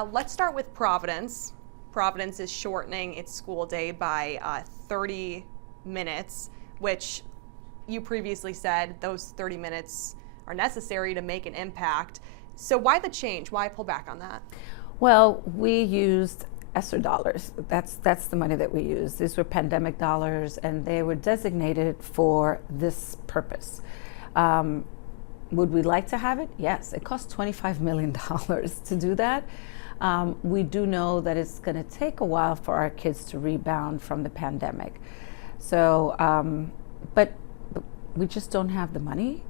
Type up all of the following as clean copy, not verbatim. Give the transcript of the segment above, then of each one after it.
Let's start with Providence. Providence is shortening its school day by 30 minutes, which you previously said those 30 minutes are necessary to make an impact. So why the change? Why pull back on that? Well, we used ESSER dollars. That's the money that we used. These were pandemic dollars, and they were designated for this purpose. Would we like to have it? Yes. It costs $25 million to do that. We do know that it's going to take a while for our kids to rebound from the pandemic. So, but we just don't have the money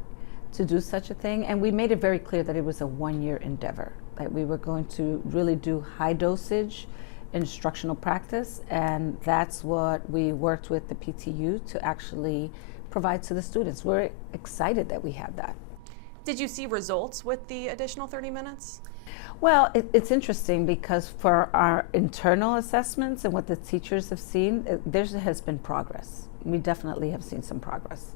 to do such a thing. And we made it very clear that it was a one-year endeavor, that we were going to really do high dosage instructional practice. And that's what we worked with the PTU to actually provide to the students. We're excited that we have that. Did you see results with the additional 30 minutes? Well, it's interesting because for our internal assessments and what the teachers have seen, there has been progress. We definitely have seen some progress.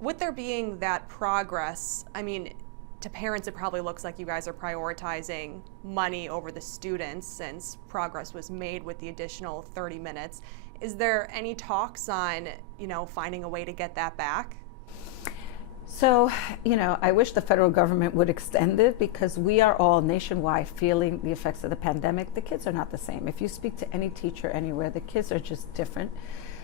With there being that progress, I mean, to parents, it probably looks like you guys are prioritizing money over the students since progress was made with the additional 30 minutes. Is there any talks on, finding a way to get that back? So, I wish the federal government would extend it because we are all nationwide feeling the effects of the pandemic. The kids are not the same. If you speak to any teacher anywhere, the kids are just different.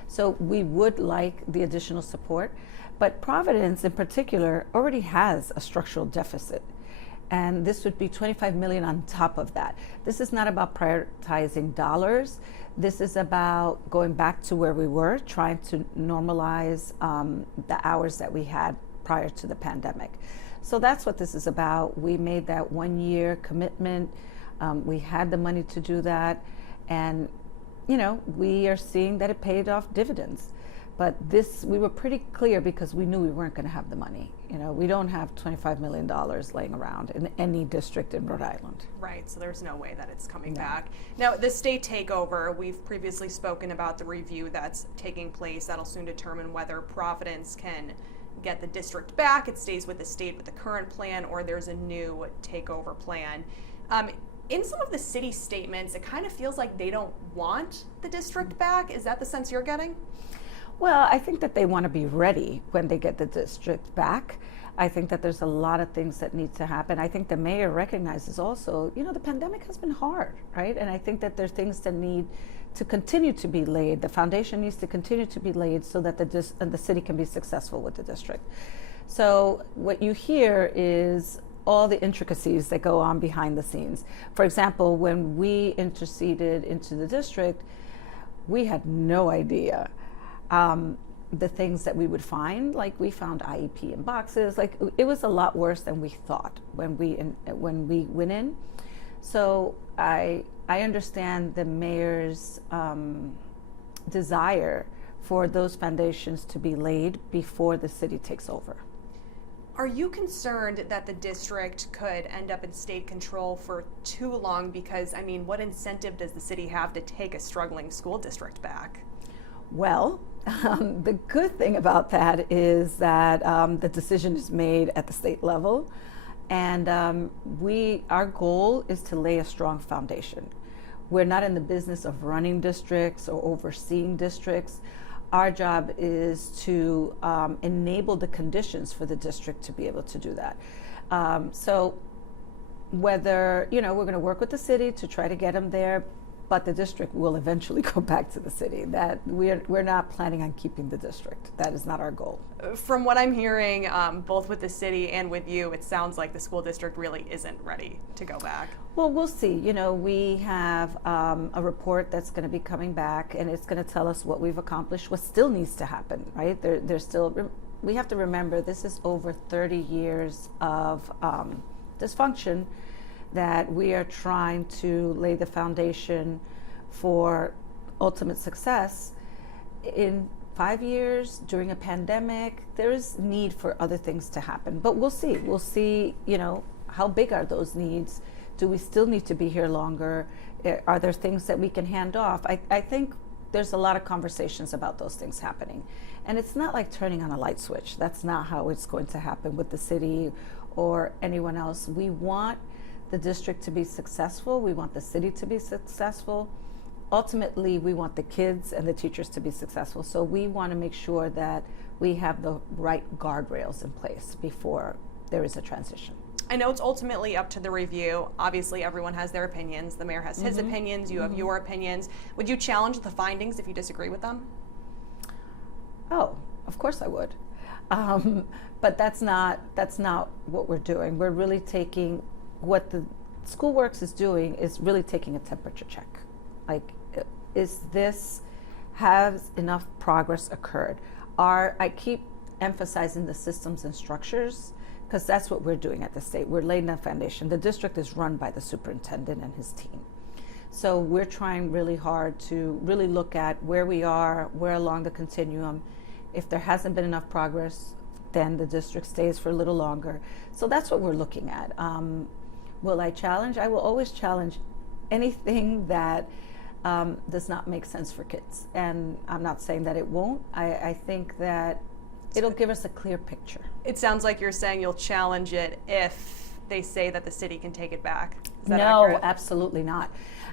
So we would like the additional support. But Providence in particular already has a structural deficit. And this would be $25 million on top of that. This is not about prioritizing dollars. This is about going back to where we were, trying to normalize the hours that we had prior to the pandemic. So that's what this is about. We made that 1 year commitment. We had the money to do that. And, we are seeing that it paid off dividends. But we were pretty clear because we knew we weren't going to have the money. We don't have $25 million laying around in any district in Rhode Island. Right, so there's no way that it's coming back. Now, the state takeover, we've previously spoken about the review that's taking place. That'll soon determine whether Providence can get the district back, it stays with the state with the current plan, or there's a new takeover plan. In some of the city statements, it kind of feels like they don't want the district back. Is that the sense you're getting? Well, I think that they want to be ready when they get the district back. I think that there's a lot of things that need to happen. I think the mayor recognizes also, the pandemic has been hard, right? And I think that there are things that need to continue to be laid. The foundation needs to continue to be laid so that the city can be successful with the district. So what you hear is all the intricacies that go on behind the scenes. For example, when we interceded into the district, we had no idea the things that we would find. Like we found IEP in boxes. Like it was a lot worse than we thought when we went in. So I understand the mayor's desire for those foundations to be laid before the city takes over. Are you concerned that the district could end up in state control for too long? Because, what incentive does the city have to take a struggling school district back? Well, the good thing about that is that the decision is made at the state level. And our goal is to lay a strong foundation. We're not in the business of running districts or overseeing districts. Our job is to enable the conditions for the district to be able to do that. So whether, we're going to work with the city to try to get them there, but the district will eventually go back to the city. That we're not planning on keeping the district. That is not our goal. From what I'm hearing, both with the city and with you, it sounds like the school district really isn't ready to go back. Well, we'll see. We have a report that's going to be coming back, and it's going to tell us what we've accomplished, what still needs to happen, right? There's still, we have to remember this is over 30 years of dysfunction that we are trying to lay the foundation for ultimate success. In 5 years, during a pandemic, there is need for other things to happen. But we'll see. We'll see, how big are those needs? Do we still need to be here longer? Are there things that we can hand off? I think there's a lot of conversations about those things happening. And it's not like turning on a light switch. That's not how it's going to happen with the city or anyone else. We want the district to be successful. We want the city to be successful. Ultimately, we want the kids and the teachers to be successful. So we want to make sure that we have the right guardrails in place before there is a transition. I know it's ultimately up to the review. Obviously, everyone has their opinions. The mayor has his opinions. You have your opinions. Would you challenge the findings if you disagree with them? Oh, of course I would. But that's not what we're doing. We're really taking what the SchoolWorks is doing is really taking a temperature check. Like, has enough progress occurred? I keep emphasizing the systems and structures, because that's what we're doing at the state. We're laying a foundation. The district is run by the superintendent and his team. So we're trying really hard to really look at where we are, where along the continuum. If there hasn't been enough progress, then the district stays for a little longer. So that's what we're looking at. Will I challenge? I will always challenge anything that does not make sense for kids. And I'm not saying that it won't. I think that it'll give us a clear picture. It sounds like you're saying you'll challenge it if they say that the city can take it back. Is that No, accurate? absolutely not.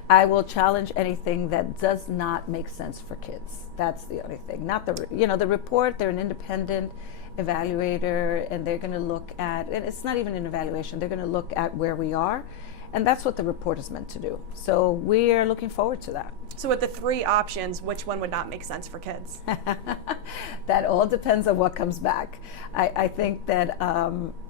I will challenge anything that does not make sense for kids. That's the only thing. Not the report. They're an independent evaluator, and they're going to look at, and it's not even an evaluation. They're going to look at where we are, and that's what the report is meant to do. So we are looking forward to that. So with the three options, which one would not make sense for kids? That all depends on what comes back. I think that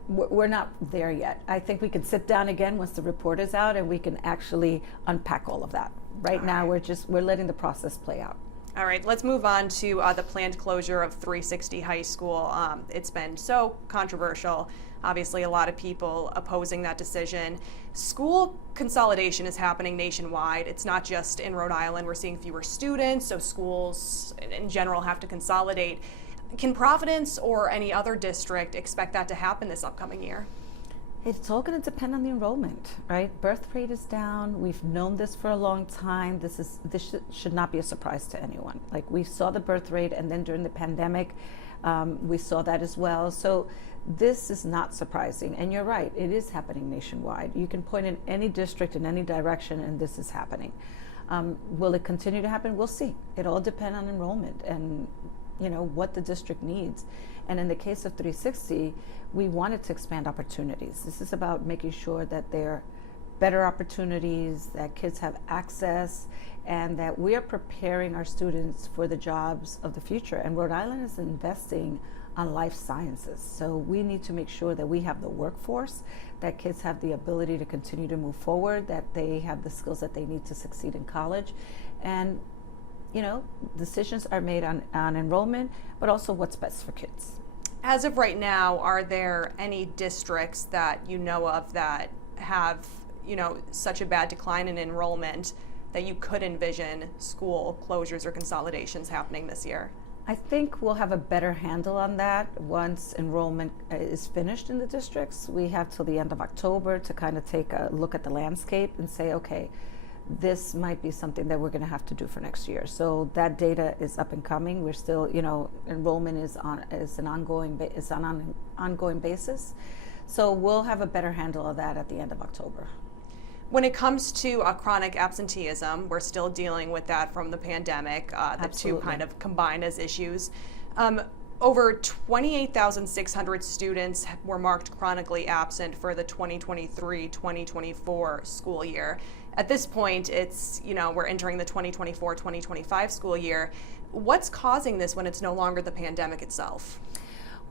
we're not there yet. I think we can sit down again once the report is out, and we can actually unpack all of that. Right now, we're letting the process play out. All right, let's move on to the planned closure of 360 High School. It's been so controversial. Obviously, a lot of people opposing that decision. School consolidation is happening nationwide. It's not just in Rhode Island. We're seeing fewer students, so schools in general have to consolidate. Can Providence or any other district expect that to happen this upcoming year? It's all going to depend on the enrollment, right? Birth rate is down. We've known this for a long time. This should not be a surprise to anyone. Like, we saw the birth rate, and then during the pandemic, we saw that as well. So this is not surprising. And you're right, it is happening nationwide. You can point in any district in any direction, and this is happening. Will it continue to happen? We'll see. It all depends on enrollment and what the district needs. And in the case of 360, we wanted to expand opportunities. This is about making sure that there are better opportunities, that kids have access, and that we are preparing our students for the jobs of the future. And Rhode Island is investing on life sciences. So we need to make sure that we have the workforce, that kids have the ability to continue to move forward, that they have the skills that they need to succeed in college. And decisions are made on enrollment, but also what's best for kids. As of right now, are there any districts that you know of that have, such a bad decline in enrollment that you could envision school closures or consolidations happening this year? I think we'll have a better handle on that once enrollment is finished in the districts. We have till the end of October to kind of take a look at the landscape and say, okay, this might be something that we're going to have to do for next year. So that data is up and coming. We're still, enrollment is on an ongoing basis. So we'll have a better handle of that at the end of October. When it comes to chronic absenteeism, we're still dealing with that from the pandemic. The two kind of combined as issues. Over 28,600 students were marked chronically absent for the 2023-2024 school year. At this point, it's, we're entering the 2024-2025 school year. What's causing this when it's no longer the pandemic itself?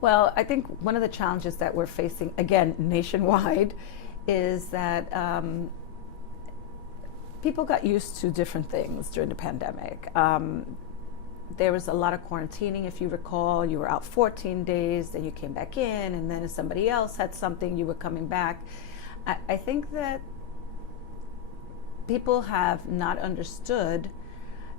Well, I think one of the challenges that we're facing, again, nationwide, is that people got used to different things during the pandemic. There was a lot of quarantining, if you recall. You were out 14 days, then you came back in, and then if somebody else had something, you were coming back. I think that people have not understood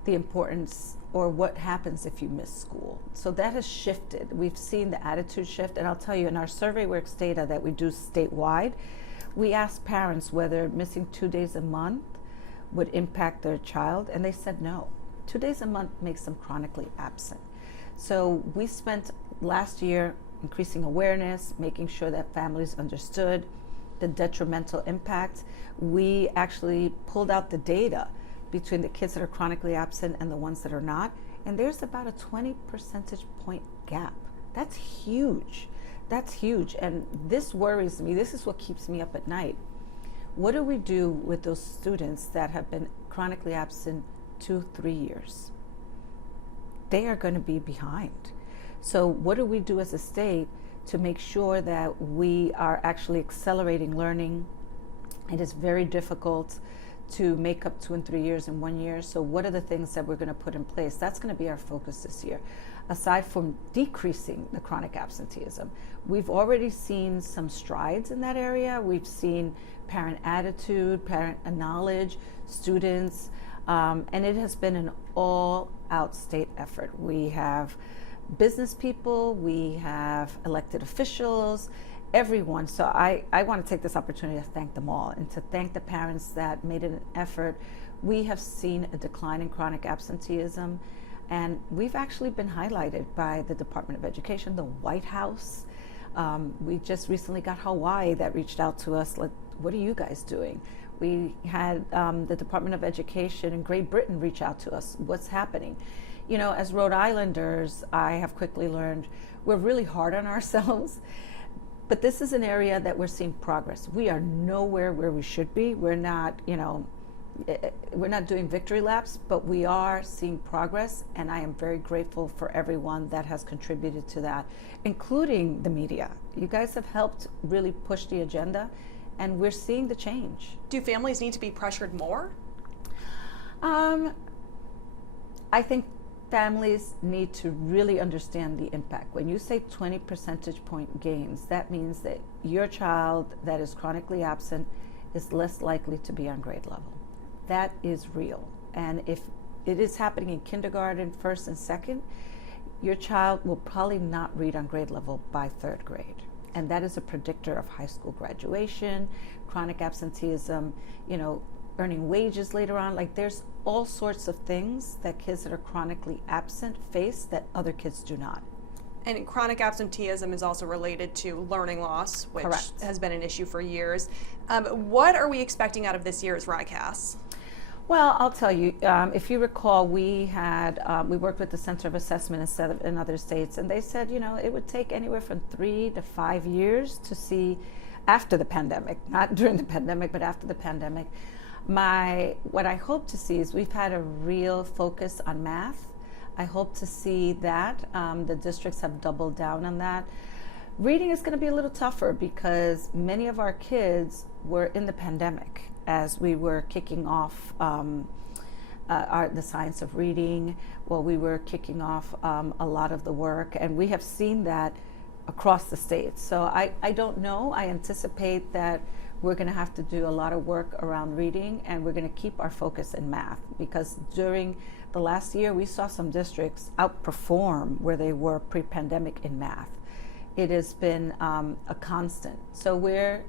the importance or what happens if you miss school. So that has shifted. We've seen the attitude shift, and I'll tell you, in our SurveyWorks data that we do statewide, we asked parents whether missing 2 days a month would impact their child, and they said no. 2 days a month makes them chronically absent. So we spent last year increasing awareness, making sure that families understood. the detrimental impact, we actually pulled out the data between the kids that are chronically absent and the ones that are not, and there's about a 20 percentage point gap. That's huge. That's huge, and this worries me. This is what keeps me up at night. What do we do with those students that have been chronically absent 2-3 years? They are going to be behind. So what do we do as a state to make sure that we are actually accelerating learning? It is very difficult to make up 2 and 3 years in 1 year. So what are the things that we're going to put in place? That's going to be our focus this year. Aside from decreasing the chronic absenteeism, we've already seen some strides in that area. We've seen parent attitude, parent knowledge, students, and it has been an all-out state effort. We have business people, we have elected officials, everyone. So I want to take this opportunity to thank them all and to thank the parents that made it an effort. We have seen a decline in chronic absenteeism, and we've actually been highlighted by the Department of Education, the White House. We just recently got Hawaii that reached out to us, like, what are you guys doing? We had the Department of Education in Great Britain reach out to us. What's happening? You know, as Rhode Islanders, I have quickly learned we're really hard on ourselves, but this is an area that we're seeing progress. We are nowhere where we should be. We're not, you know, we're not doing victory laps, but we are seeing progress, and I am very grateful for everyone that has contributed to that, including the media. You guys have helped really push the agenda, and we're seeing the change. Do families need to be pressured more? I think families need to really understand the impact. When you say 20 percentage point gains, that means that your child that is chronically absent is less likely to be on grade level. That is real. And if it is happening in kindergarten, first and second, your child will probably not read on grade level by 3rd grade. And that is a predictor of high school graduation, chronic absenteeism, you know, earning wages later on. Like, there's all sorts of things that kids that are chronically absent face that other kids do not. And chronic absenteeism is also related to learning loss, which Correct. has been an issue for years. What are we expecting out of this year's RICAS? Well, I'll tell you, if you recall, we worked with the Center of Assessment in other states, and they said, you know, it would take anywhere from 3 to 5 years to see after the pandemic, not during the pandemic, but after the pandemic. What I hope to see is we've had a real focus on math. I hope to see that. The districts have doubled down on that. Reading is going to be a little tougher because many of our kids were in the pandemic as we were kicking off the science of reading. Well, we were kicking off a lot of the work, and we have seen that across the states. So I don't know. I anticipate that we're going to have to do a lot of work around reading, and we're going to keep our focus in math, because during the last year we saw some districts outperform where they were pre-pandemic in math. It has been a constant. So we're,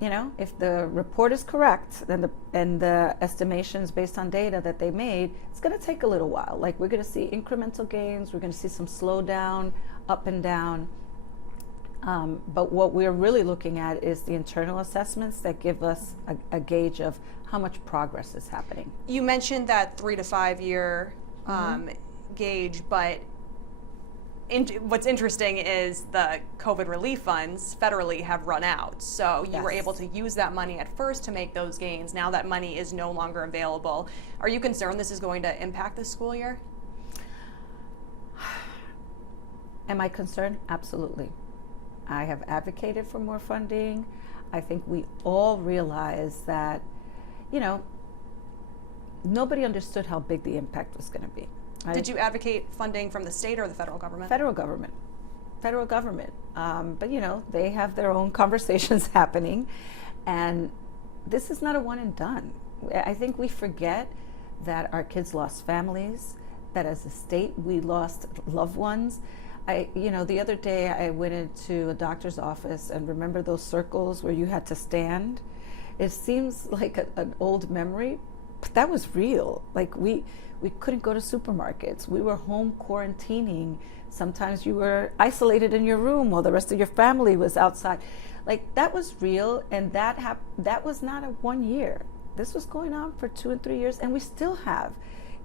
you know, if the report is correct and the estimations based on data that they made, it's going to take a little while. Like, we're going to see incremental gains. We're going to see some slowdown, up and down. But what we're really looking at is the internal assessments that give us a gauge of how much progress is happening. You mentioned that 3 to 5 year gauge, but what's interesting is the COVID relief funds federally have run out. So you were able to use that money at first to make those gains. Now that money is no longer available. Are you concerned this is going to impact the school year? Am I concerned? Absolutely. I have advocated for more funding. I think we all realize that, you know, nobody understood how big the impact was going to be. Right? Did you advocate funding from the state or the federal government? Federal government. But, you know, they have their own conversations happening, and this is not a one and done. I think we forget that our kids lost families, that as a state we lost loved ones. You know, the other day I went into a doctor's office, and remember those circles where you had to stand? It seems like an old memory, but that was real. Like, we couldn't go to supermarkets. We were home quarantining. Sometimes you were isolated in your room while the rest of your family was outside. Like, that was real, and that was not a 1 year. This was going on for 2 and 3 years, and we still have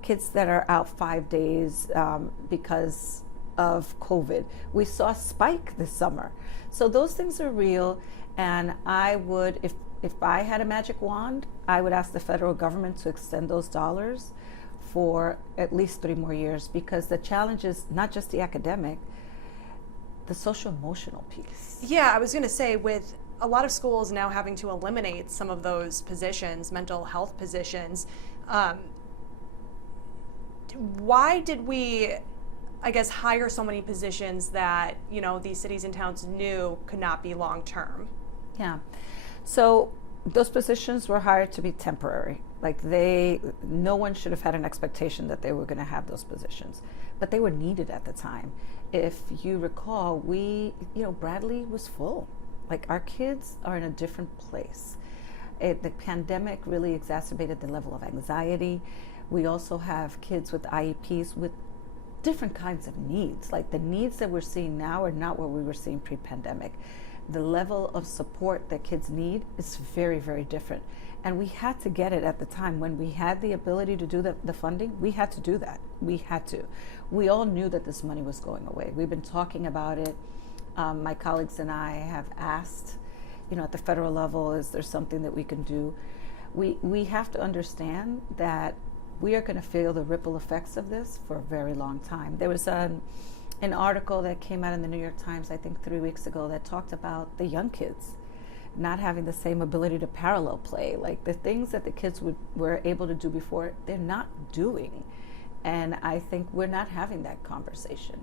kids that are out 5 days because of COVID. We saw a spike this summer. So those things are real, and I would, if I had a magic wand, I would ask the federal government to extend those dollars for at least 3 more years, because the challenge is not just the academic, the social emotional piece. Yeah, I was going to say, with a lot of schools now having to eliminate some of those positions, mental health positions, why did we, I guess, hire so many positions that, you know, these cities and towns knew could not be long term? Yeah. So those positions were hired to be temporary. Like, no one should have had an expectation that they were going to have those positions, but they were needed at the time. If you recall, Bradley was full. Like, our kids are in a different place. The pandemic really exacerbated the level of anxiety. We also have kids with IEPs with different kinds of needs. Like, the needs that we're seeing now are not what we were seeing pre-pandemic. The level of support that kids need is very, very different. And we had to get it at the time. When we had the ability to do the funding, we had to do that. We had to. We all knew that this money was going away. We've been talking about it. My colleagues and I have asked, at the federal level, is there something that we can do? We have to understand that we are going to feel the ripple effects of this for a very long time. There was an article that came out in the New York Times, I think 3 weeks ago, that talked about the young kids not having the same ability to parallel play. Like, the things that the kids were able to do before, they're not doing. And I think we're not having that conversation.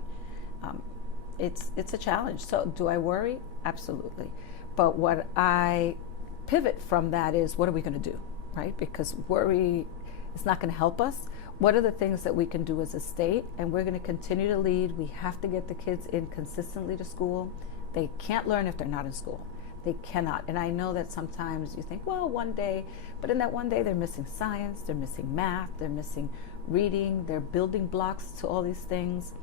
It's a challenge. So do I worry? Absolutely. But what I pivot from that is, what are we going to do, right? Because worry is not going to help us. What are the things that we can do as a state? And we're going to continue to lead. We have to get the kids in consistently to school. They can't learn if they're not in school. They cannot. And I know that sometimes you think, well, one day, but in that one day they're missing science, they're missing math, they're missing reading, they're building blocks to all these things.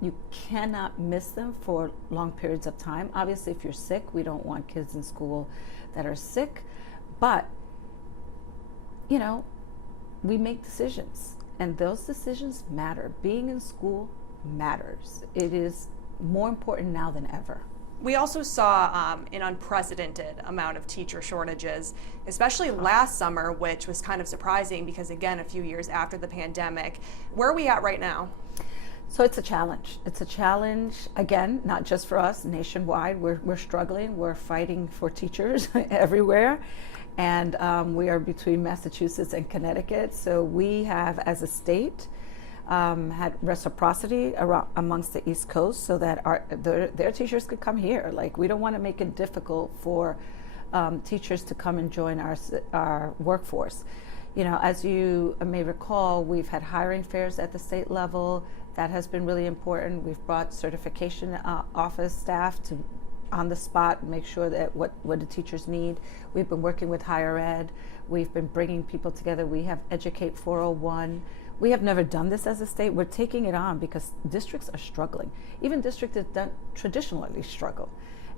You cannot miss them for long periods of time. Obviously, if you're sick, we don't want kids in school that are sick, but, we make decisions, and those decisions matter. Being in school matters. It is more important now than ever. We also saw an unprecedented amount of teacher shortages, especially last summer, which was kind of surprising because, again, a few years after the pandemic. Where are we at right now? So it's a challenge. It's a challenge, again, not just for us, nationwide. We're struggling. We're fighting for teachers everywhere. And we are between Massachusetts and Connecticut. So we have, as a state, had reciprocity amongst the East Coast so that their teachers could come here. Like, we don't want to make it difficult for teachers to come and join our workforce. As you may recall, we've had hiring fairs at the state level. That has been really important. We've brought certification office staff to, on the spot, make sure that what the teachers need. We've been working with higher ed. We've been bringing people together. We have Educate 401. We have never done this as a state. We're taking it on because districts are struggling. Even districts that traditionally struggle.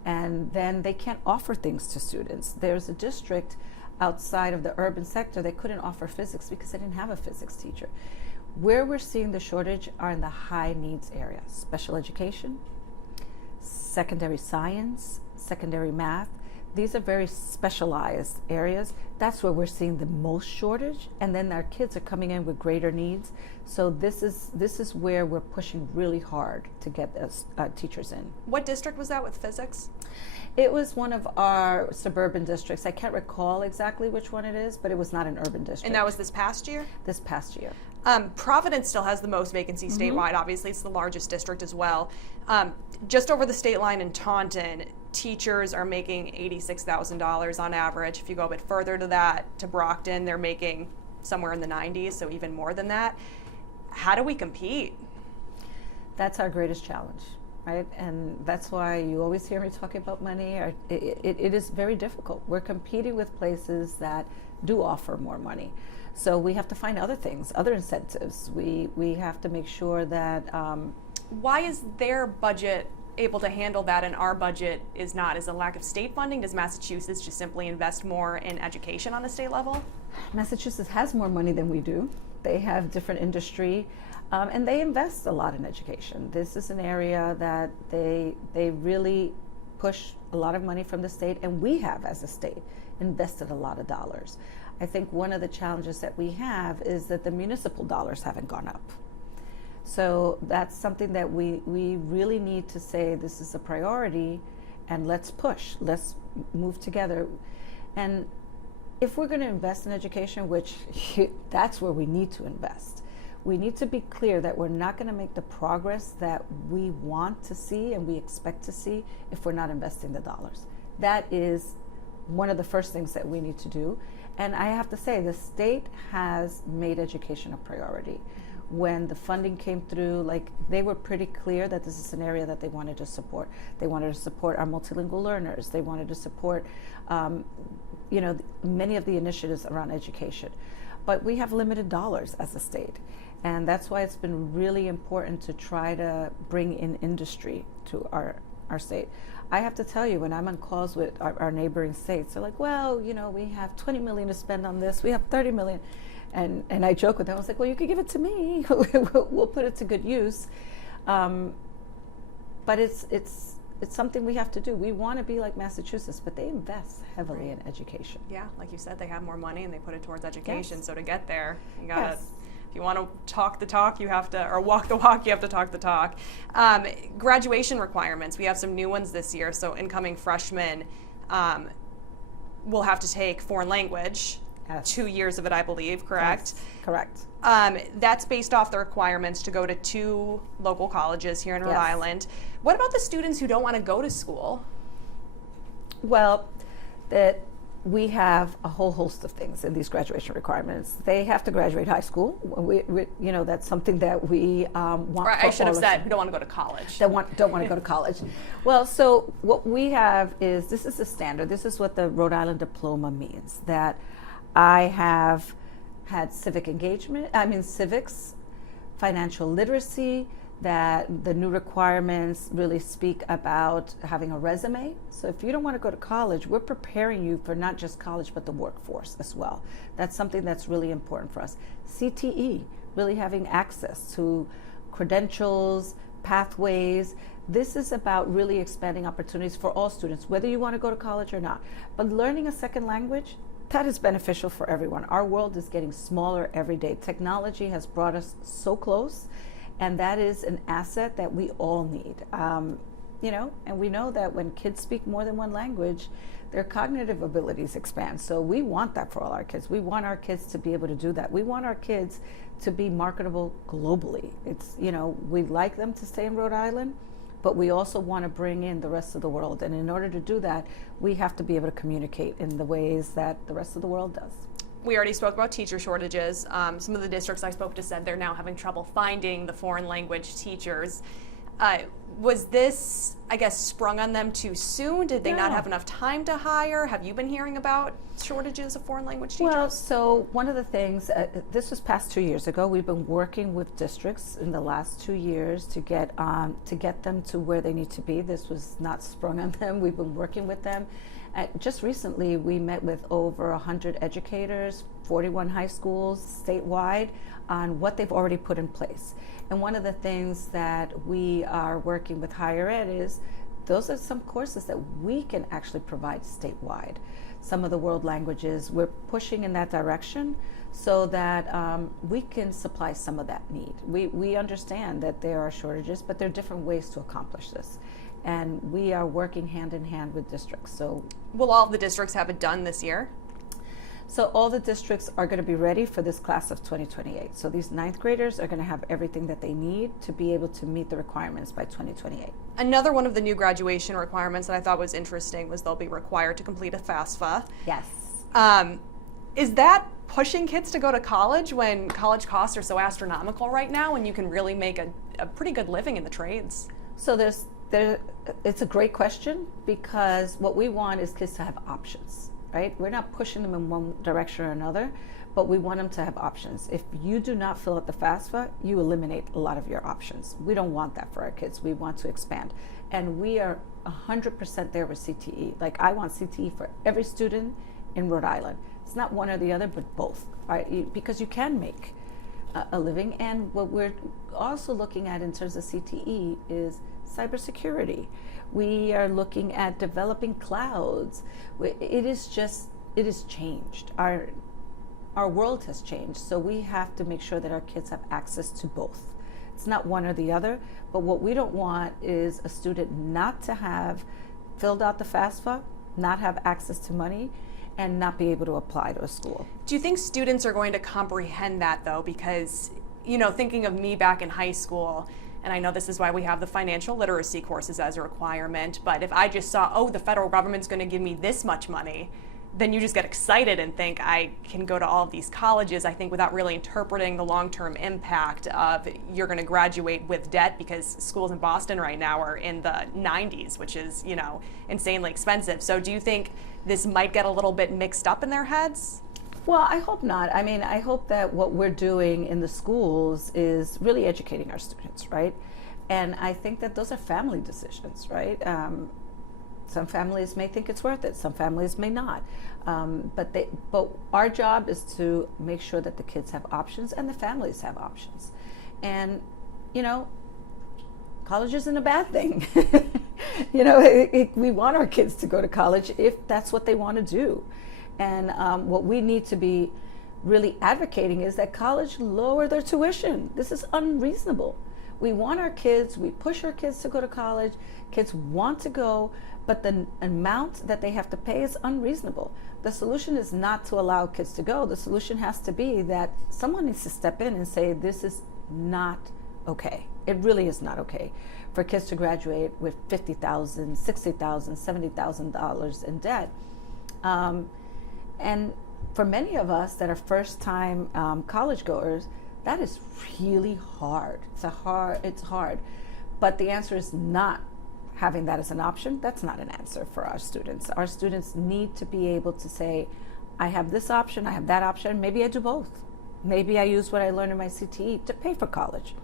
And then they can't offer things to students. There's a district outside of the urban sector that couldn't offer physics because they didn't have a physics teacher. Where we're seeing the shortage are in the high needs area: special education, secondary science, secondary math. These are very specialized areas. That's where we're seeing the most shortage, and then our kids are coming in with greater needs. So this is where we're pushing really hard to get those teachers in. What district was that with physics? It was one of our suburban districts. I can't recall exactly which one it is, but it was not an urban district. And that was this past year? This past year. Providence still has the most vacancies statewide. Obviously, it's the largest district as well. Just over the state line in Taunton, teachers are making $86,000 on average. If you go a bit further to that, to Brockton, they're making somewhere in the 90s, so even more than that. How do we compete? That's our greatest challenge, right? And that's why you always hear me talking about money. It is very difficult. We're competing with places that do offer more money. So we have to find other things, other incentives. We have to make sure that... Why is their budget able to handle that and our budget is not? Is a lack of state funding? Does Massachusetts just simply invest more in education on the state level? Massachusetts has more money than we do. They have different industry, and they invest a lot in education. This is an area that they really push a lot of money from the state, and we have, as a state, invested a lot of dollars. I think one of the challenges that we have is that the municipal dollars haven't gone up. So that's something that we really need to say, this is a priority, and let's push, let's move together. And if we're going to invest in education, which that's where we need to invest, we need to be clear that we're not going to make the progress that we want to see and we expect to see if we're not investing the dollars. That is one of the first things that we need to do. And I have to say, the state has made education a priority. When the funding came through, like, they were pretty clear that this is an area that they wanted to support. They wanted to support our multilingual learners. They wanted to support, many of the initiatives around education. But we have limited dollars as a state. And that's why it's been really important to try to bring in industry to our state. I have to tell you, when I'm on calls with our neighboring states, they're like, well, we have 20 million to spend on this. We have 30 million. And I joke with them. I was like, well, you could give it to me. We'll put it to good use. But it's something we have to do. We want to be like Massachusetts, but they invest heavily in education. Yeah, like you said, they have more money and they put it towards education. Yes. So to get there, you gotta. Yes. If you want to talk the talk, you have to, or walk the walk, you have to talk the talk. Graduation requirements, we have some new ones this year. So incoming freshmen will have to take foreign language, yes. 2 years of it, I believe, correct? Yes, correct. That's based off the requirements to go to 2 local colleges here in Rhode Island. What about the students who don't want to go to school? Well, we have a whole host of things in these graduation requirements. They have to graduate high school. That's something that we want. Or I should have said, who don't want to go to college. Don't want to go to college. Well, so what we have is, this is the standard. This is what the Rhode Island diploma means, that I have had civics, financial literacy, that the new requirements really speak about having a resume. So if you don't want to go to college, we're preparing you for not just college, but the workforce as well. That's something that's really important for us. CTE, really having access to credentials, pathways. This is about really expanding opportunities for all students, whether you want to go to college or not. But learning a second language, that is beneficial for everyone. Our world is getting smaller every day. Technology has brought us so close. And that is an asset that we all need. And we know that when kids speak more than one language, their cognitive abilities expand. So we want that for all our kids. We want our kids to be able to do that. We want our kids to be marketable globally. We'd like them to stay in Rhode Island, but we also want to bring in the rest of the world. And in order to do that, we have to be able to communicate in the ways that the rest of the world does. We already spoke about teacher shortages. Some of the districts I spoke to said they're now having trouble finding the foreign language teachers. Was this, I guess, sprung on them too soon? Did they not have enough time to hire? Have you been hearing about shortages of foreign language teachers? Well, so one of the things, this was passed 2 years ago. We've been working with districts in the last 2 years to get them to where they need to be. This was not sprung on them. We've been working with them. Just recently, we met with over 100 educators, 41 high schools statewide, on what they've already put in place. And one of the things that we are working with higher ed is, those are some courses that we can actually provide statewide. Some of the world languages, we're pushing in that direction so that we can supply some of that need. We understand that there are shortages, but there are different ways to accomplish this. And we are working hand in hand with districts. So, will all of the districts have it done this year? So all the districts are going to be ready for this class of 2028. So these 9th graders are going to have everything that they need to be able to meet the requirements by 2028. Another one of the new graduation requirements that I thought was interesting was they'll be required to complete a FASA. Yes. Is that pushing kids to go to college when college costs are so astronomical right now and you can really make a pretty good living in the trades? So it's a great question, because what we want is kids to have options, right? We're not pushing them in one direction or another, but we want them to have options. If you do not fill out the FAFSA, you eliminate a lot of your options. We don't want that for our kids. We want to expand. And we are 100% there with CTE. Like, I want CTE for every student in Rhode Island. It's not one or the other, but both, right? Because you can make a living. And what we're also looking at in terms of CTE is cybersecurity. We are looking at developing clouds. It is changed. Our world has changed, so we have to make sure that our kids have access to both. It's not one or the other, but what we don't want is a student not to have filled out the FAFSA, not have access to money, and not be able to apply to a school. Do you think students are going to comprehend that, though? Because, you know, thinking of me back in high school, and I know this is why we have the financial literacy courses as a requirement, but if I just saw, oh, the federal government's going to give me this much money, then you just get excited and think I can go to all of these colleges, I think, without really interpreting the long-term impact of you're going to graduate with debt, because schools in Boston right now are in the 90s, which is, you know, insanely expensive. So do you think this might get a little bit mixed up in their heads? Well, I hope not. I mean, I hope that what we're doing in the schools is really educating our students, right? And I think that those are family decisions, right? Some families may think it's worth it. Some families may not. But our job is to make sure that the kids have options and the families have options. And, you know, college isn't a bad thing. You know, we want our kids to go to college if that's what they want to do. And what we need to be really advocating is that college lower their tuition. This is unreasonable. We want our kids, we push our kids to go to college. Kids want to go, but the amount that they have to pay is unreasonable. The solution is not to allow kids to go. The solution has to be that someone needs to step in and say, this is not okay. It really is not okay for kids to graduate with $50,000, $60,000, $70,000 in debt. And for many of us that are first-time college goers, that is really hard. It's hard. But the answer is not having that as an option. That's not an answer for our students. Our students need to be able to say, I have this option, I have that option, maybe I do both. Maybe I use what I learned in my CTE to pay for college.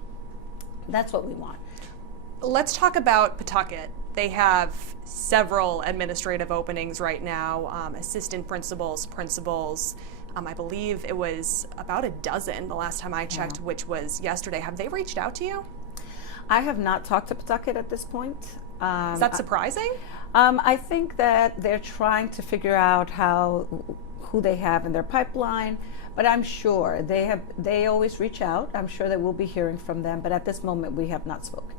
That's what we want. Let's talk about Pawtucket. They have several administrative openings right now, assistant principals, principals. I believe it was about a dozen the last time I checked, which was yesterday. Have they reached out to you? I have not talked to Pawtucket at this point. Is that surprising? I think that they're trying to figure out who they have in their pipeline, but I'm sure they always reach out. I'm sure that we'll be hearing from them, but at this moment we have not spoken.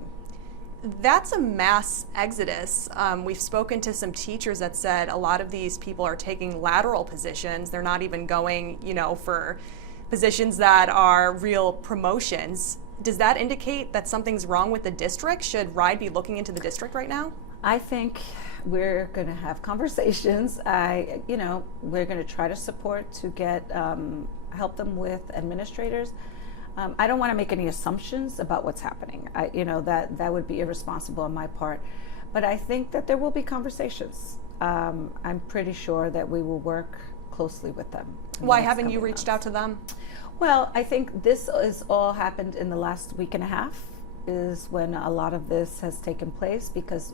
That's a mass exodus. We've spoken to some teachers that said a lot of these people are taking lateral positions. They're not even going, you know, for positions that are real promotions. Does that indicate that something's wrong with the district? Should RIDE be looking into the district right now? I think we're going to have conversations. We're going to try to support to get help them with administrators. I don't want to make any assumptions about what's happening. That would be irresponsible on my part. But I think that there will be conversations. I'm pretty sure that we will work closely with them. Why haven't you reached out to them? Well, I think this has all happened in the last week and a half is when a lot of this has taken place, because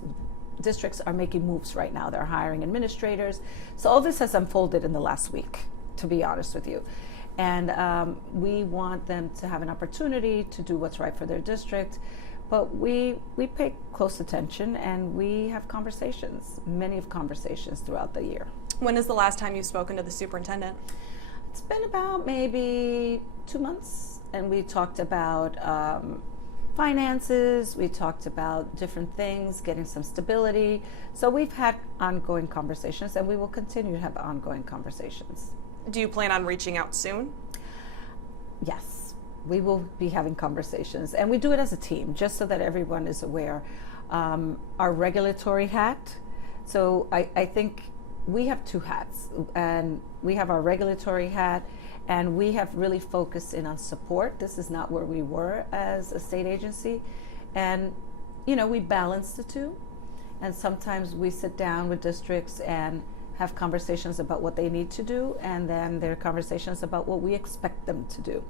districts are making moves right now. They're hiring administrators. So all this has unfolded in the last week, to be honest with you. And we want them to have an opportunity to do what's right for their district. But we pay close attention and we have conversations, many of conversations throughout the year. When is the last time you've spoken to the superintendent? It's been about maybe 2 months, and we talked about finances, we talked about different things, getting some stability. So we've had ongoing conversations, and we will continue to have ongoing conversations. Do you plan on reaching out soon? Yes, we will be having conversations, and we do it as a team, just so that everyone is aware. Our regulatory hat, so I think we have two hats, and we have our regulatory hat, and we have really focused in on support. This is not where we were as a state agency, and we balance the two, and sometimes we sit down with districts and have conversations about what they need to do, and then there are conversations about what we expect them to do.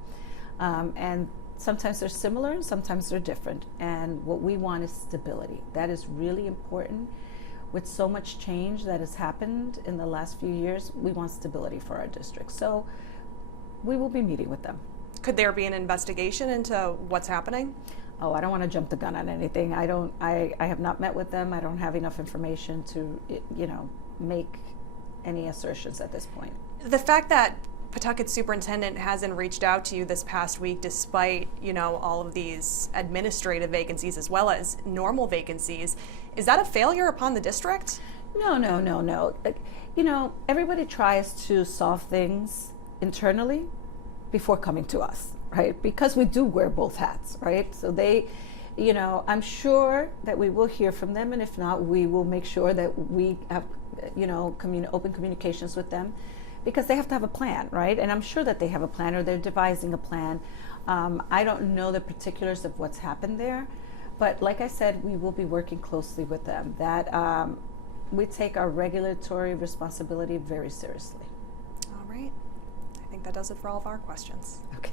And sometimes they're similar and sometimes they're different. And what we want is stability. That is really important. With so much change that has happened in the last few years, we want stability for our district. So we will be meeting with them. Could there be an investigation into what's happening? Oh, I don't want to jump the gun on anything. I have not met with them. I don't have enough information to, make any assertions at this point. The fact that Pawtucket superintendent hasn't reached out to you this past week, despite, all of these administrative vacancies as well as normal vacancies, is that a failure upon the district? No. Everybody tries to solve things internally before coming to us, right? Because we do wear both hats, right? So they, I'm sure that we will hear from them, and if not, we will make sure that we have, open communications with them, because they have to have a plan, right? And I'm sure that they have a plan, or they're devising a plan. I don't know the particulars of what's happened there, but like I said, we will be working closely with them. That we take our regulatory responsibility very seriously. All right. I think that does it for all of our questions. Okay.